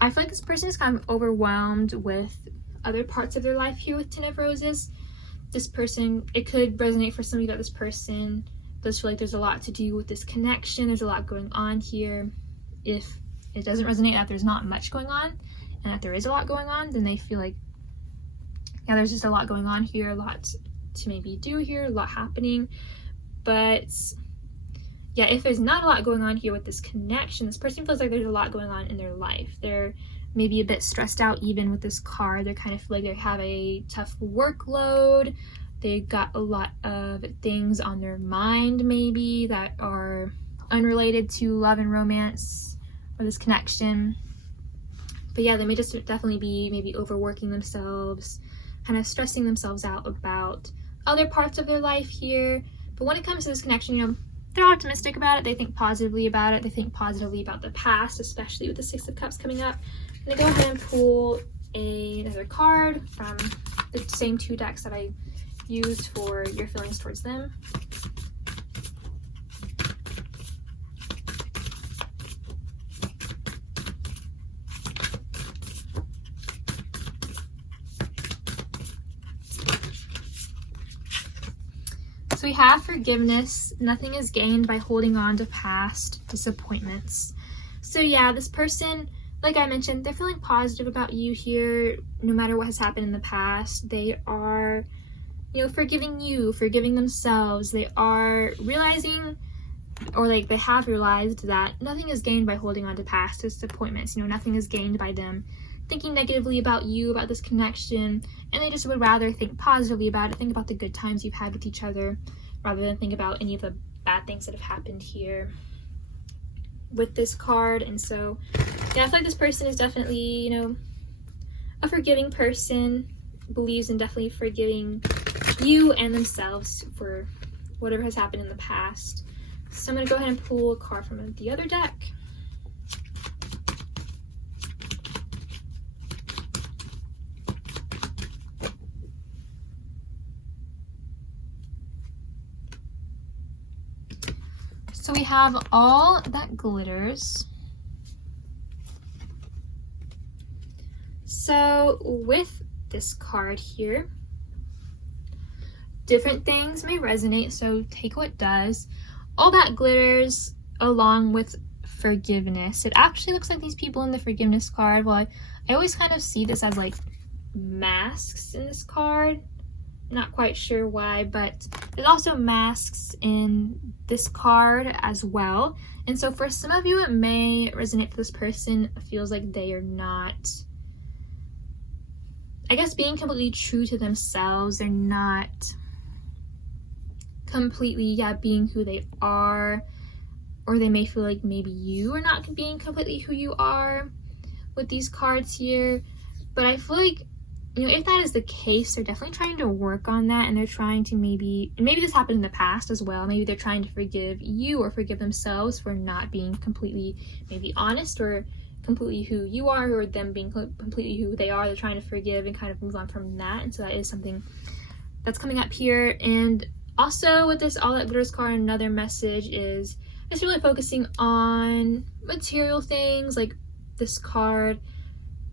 I feel like this person is kind of overwhelmed with other parts of their life here with 10 of Roses. This person, it could resonate for some of you that this person does feel like there's a lot to do with this connection. There's a lot going on here. If it doesn't resonate that there's not much going on, and that there is a lot going on, then they feel like, yeah, there's just a lot going on here, a lot to maybe do here, a lot happening. But yeah, if there's not a lot going on here with this connection, this person feels like there's a lot going on in their life. They're maybe a bit stressed out even with this card. They kind of feel like they have a tough workload. They got a lot of things on their mind maybe that are unrelated to love and romance or this connection. But yeah, they may just definitely be maybe overworking themselves, kind of stressing themselves out about other parts of their life here. But when it comes to this connection, you know, they're optimistic about it. They think positively about it. They think positively about the past, especially with the 6 of Cups coming up. I'm gonna go ahead and pull another card from the same 2 decks that I used for your feelings towards them. So we have forgiveness. Nothing is gained by holding on to past disappointments. So yeah, this person, like I mentioned, they're feeling positive about you here, no matter what has happened in the past. They are, you know, forgiving you, forgiving themselves. They are realizing, or like they have realized, that nothing is gained by holding on to past disappointments. You know, nothing is gained by them thinking negatively about you, about this connection, and they just would rather think positively about it, think about the good times you've had with each other, rather than think about any of the bad things that have happened here with this card. And so yeah, I feel like this person is definitely, you know, a forgiving person, believes in definitely forgiving you and themselves for whatever has happened in the past. So I'm going to go ahead and pull a card from the other deck. So we have all that glitters. So with this card here, different things may resonate, so take what does. All that glitters along with forgiveness. It actually looks like these people in the forgiveness card, well, I always kind of see this as like masks in this card. Not quite sure why, but there's also masks in this card as well. And so for some of you, it may resonate that this person feels like they are not, I guess, being completely true to themselves. They're not completely, being who they are. Or they may feel like maybe you are not being completely who you are with these cards here. But I feel like, you know, if that is the case, they're definitely trying to work on that, and they're trying to maybe this happened in the past as well, maybe they're trying to forgive you or forgive themselves for not being completely maybe honest or completely who you are, or them being completely who they are. They're trying to forgive and kind of move on from that. And so that is something that's coming up here. And also with this All That Glitters card, another message is just really focusing on material things. Like this card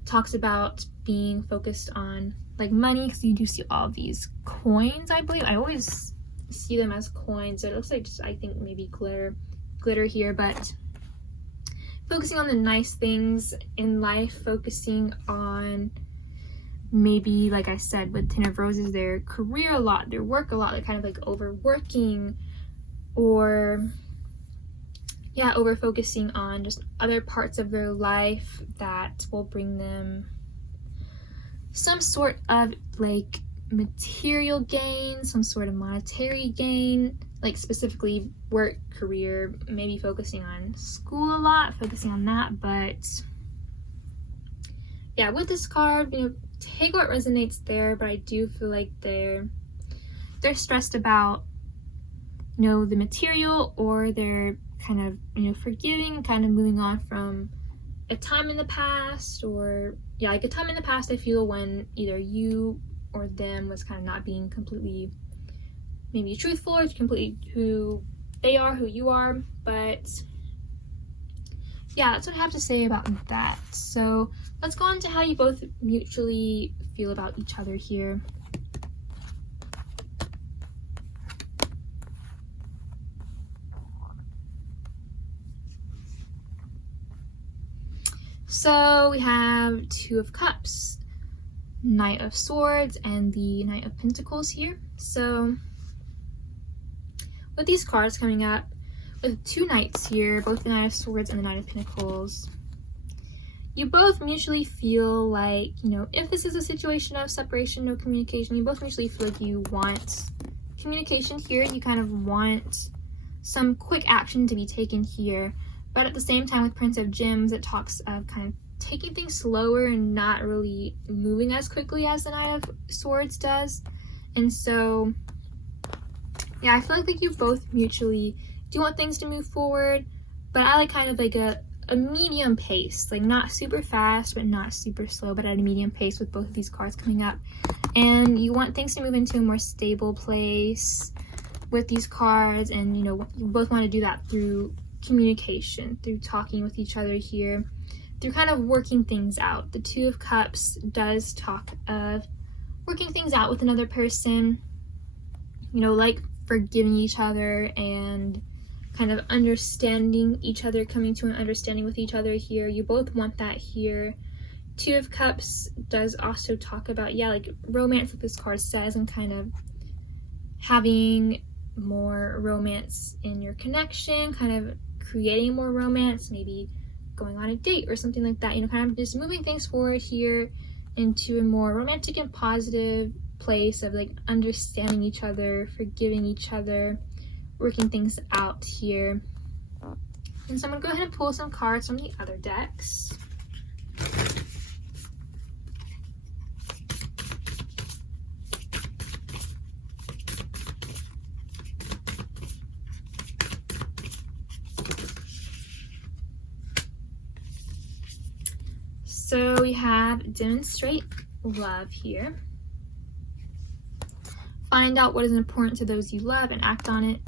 talks about being focused on like money, because you do see all these coins, I believe. I always see them as coins. It looks like just, I think, maybe glitter here, but focusing on the nice things in life, focusing on maybe, like I said, with Ten of Roses, their career a lot, their work a lot, like kind of like overworking, or yeah, over focusing on just other parts of their life that will bring them some sort of like material gain, some sort of monetary gain, like specifically work, career, maybe focusing on school a lot, focusing on that. But yeah, with this card, you know, take what resonates there, but I do feel like they're stressed about, you know, the material, or they're kind of, you know, forgiving, kind of moving on from a time in the past, or yeah, like a time in the past, I feel, when either you or them was kind of not being completely maybe truthful, or completely who they are, who you are. But yeah, that's what I have to say about that. So let's go on to how you both mutually feel about each other here. So we have Two of Cups, Knight of Swords, and the Knight of Pentacles here. So with these cards coming up, with two knights here, both the Knight of Swords and the Knight of Pentacles, you both mutually feel like, you know, if this is a situation of separation, no communication, you both mutually feel like you want communication here. You kind of want some quick action to be taken here. But at the same time, with Prince of Gems, it talks of kind of taking things slower and not really moving as quickly as the Knight of Swords does. And so, yeah, I feel like you both mutually do want things to move forward, but I like kind of like a medium pace, like not super fast, but not super slow, but at a medium pace with both of these cards coming up. And you want things to move into a more stable place with these cards, and you know, you both want to do that through communication, through talking with each other here, through kind of working things out. The Two of Cups does talk of working things out with another person, you know, like forgiving each other and kind of understanding each other, coming to an understanding with each other here. You both want that here. Two of Cups does also talk about, yeah, like romance, like this card says, and kind of having more romance in your connection, kind of creating more romance, maybe going on a date or something like that, you know, kind of just moving things forward here into a more romantic and positive place of like understanding each other, forgiving each other, working things out here. And so I'm gonna go ahead and pull some cards from the other decks. So we have demonstrate love here. Find out what is important to those you love and act on it.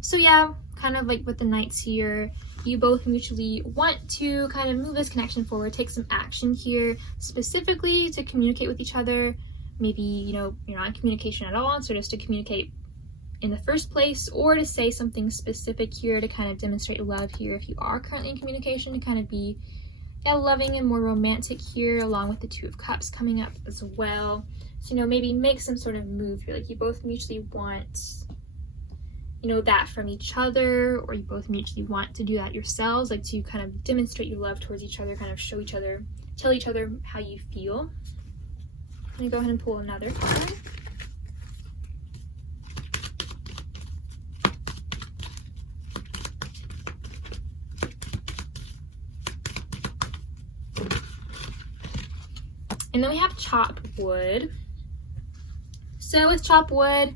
So yeah, kind of like with the knights here, you both mutually want to kind of move this connection forward, take some action here, specifically to communicate with each other. Maybe, you know, you're not in communication at all, so just to communicate in the first place, or to say something specific here to kind of demonstrate love here if you are currently in communication, to kind of be, yeah, loving and more romantic here, along with the Two of Cups coming up as well. So, you know, maybe make some sort of move here. Like you both mutually want, you know, that from each other, or you both mutually want to do that yourselves, like to kind of demonstrate your love towards each other, kind of show each other, tell each other how you feel. I'm gonna go ahead and pull another card. And then we have chop wood. So with chop wood,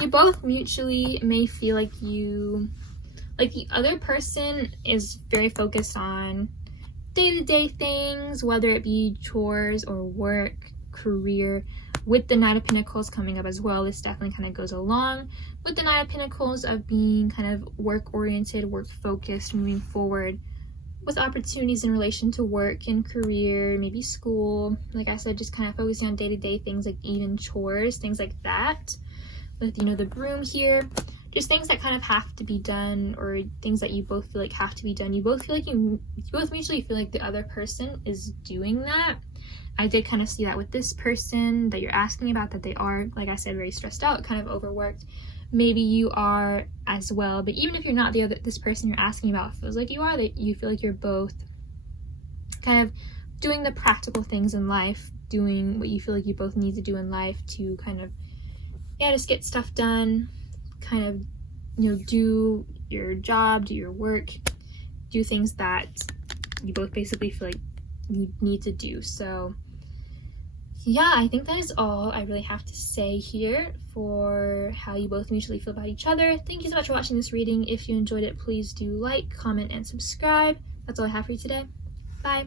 you both mutually may feel like you, like the other person is very focused on day-to-day things, whether it be chores or work, career. With the Knight of Pentacles coming up as well, this definitely kind of goes along with the Knight of Pentacles of being kind of work-oriented, work-focused, moving forward. with opportunities in relation to work and career, maybe school. Like I said, just kind of focusing on day-to-day things, like even chores, things like that. With, you know, the broom here, just things that kind of have to be done, or things that you both feel like have to be done. You both feel like you both mutually feel like the other person is doing that. I did kind of see that with this person that you're asking about, that they are, like I said, very stressed out, kind of overworked. Maybe you are as well, but even if you're not this person you're asking about feels like you are, that you feel like you're both kind of doing the practical things in life, doing what you feel like you both need to do in life to kind of, yeah, just get stuff done, kind of, you know, do your job, do your work, do things that you both basically feel like you need to do. So yeah, I think that is all I really have to say here for how you both mutually feel about each other. Thank you so much for watching this reading. If you enjoyed it, please do like, comment, and subscribe. That's all I have for you today. Bye.